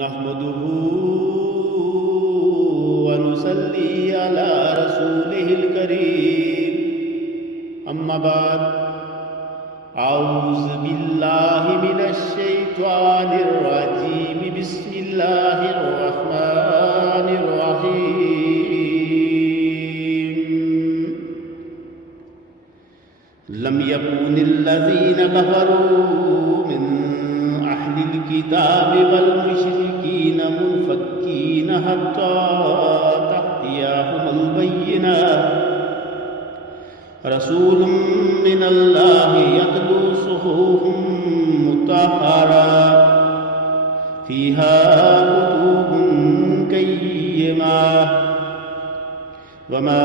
नहमदुहु व नुसल्ली अला रसूलिहिल करीम, अम्मा बाद। औज़ु बिल्लाहि मिनश शैतानिर रजीम, बिस्मिल्लाहिर रहमानिर रहीम। लम यकुनिल लज़ीना कफ़रू मिन अहलिल किताबि वल मुश्रिकीना मुनफ़क्कीना हत्ता तअतियहुमुल बय्यिनाह, रसूलुम मिनल्लाहि यत्लू सुहुफ़म मुत्तहरा फ़ीहा कुतुबुन क़य्यिमा, वमा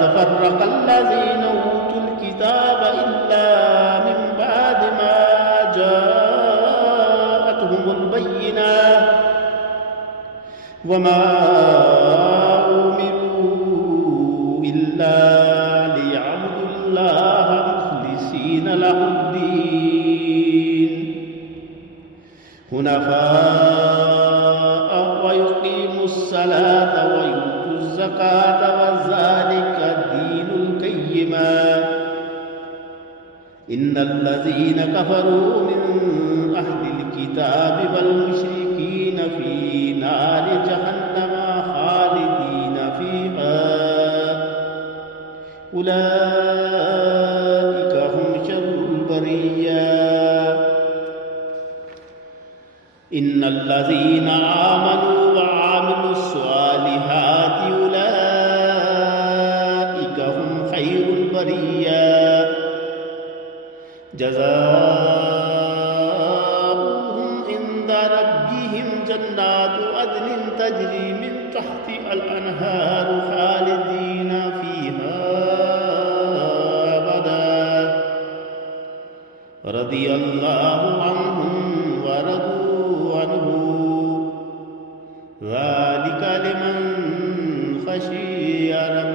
तफ़र्रक़ल लज़ीना ऊतुल किताब इल्ला मिन बअदि मा जाअतहुमुल बय्यिनाह, वमा उमिरू इल्ला लियअब्दुल्लाह मुख़लिसीना लहुद्दीन हुनफ़ाअ व युक़ीमुस्सलाता व युतुज़्ज़काता व ज़ालिका दीनुल क़य्यिमा। इन्नल्लज़ीना कफ़रू मिन अहलिल किताबि वल मुश्रिकीना फ़ी नारि जहन्नम ख़ालिदीना फ़ीहा, उलाइका हुम शर्रुल बरिय्या। इन्नल्लज़ीना आमनू व आमिलुस्सालिहाति उलाइका हुम खैरुल बरिय्या, जज़ाओहुम इंदा रब्बिहिम जन्नातु अदनिन तजरी मिन तहतिहल अनहारु खालिदीना फ़ीहा अबदा, रदियल्लाहु अन्हुम व रदू अन्हु, ज़ालिका लिमन ख़शिया रब्बह।